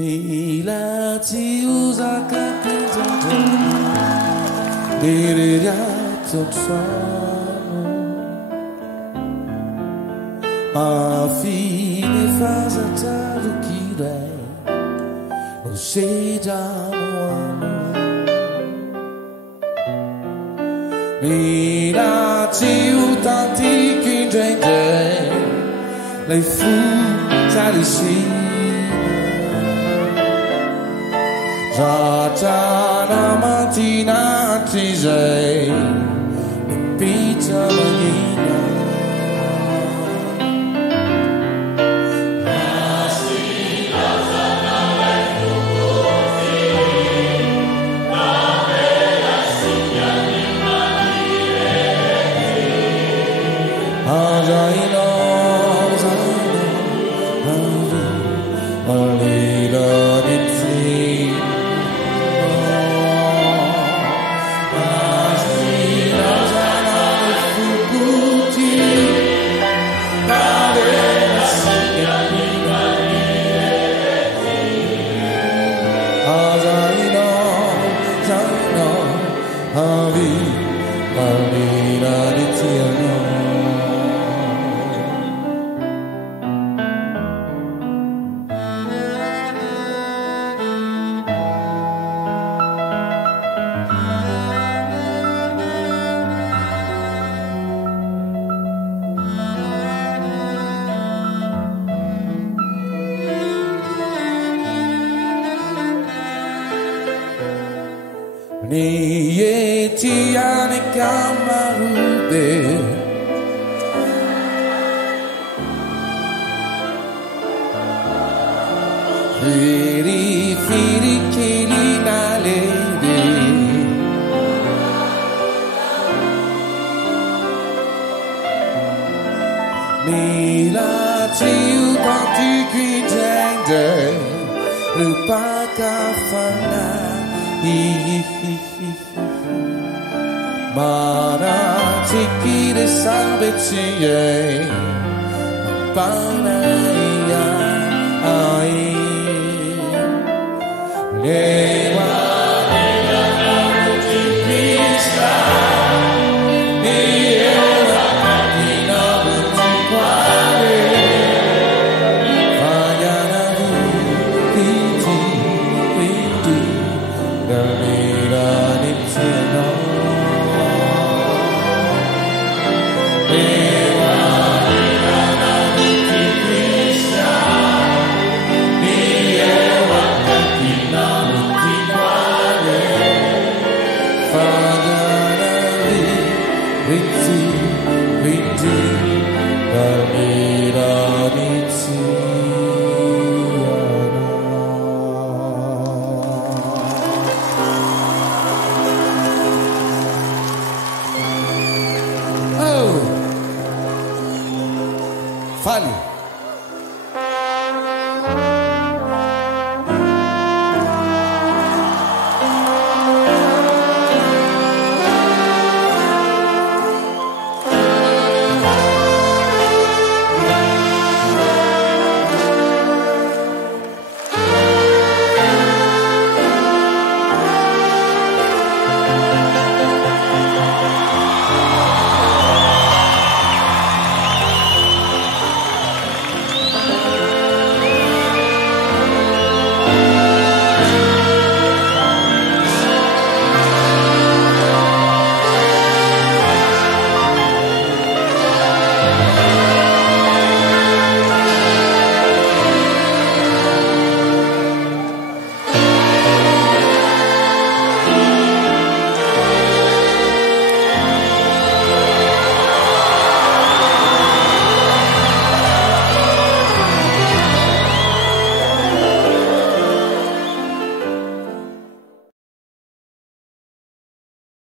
Milati usaka kintoto Diriria totsuano A fine fase tarukirei Non sei già uomo Milati utanti kinjenge Lei fu salisi Già la mattina ti sei e pizza manina Ma si cosa non è tu così ma me la signa di manire Ah già Alida di zi Nieti ane kamarube Firi firi kili nalede Milati utanti kinjenge Lupa kafana Mana tikire sabetiye Pana iya ai Lewa nega namuti pisa Niela katina buti kware Fanyana viti viti Dalila nipsena Fale.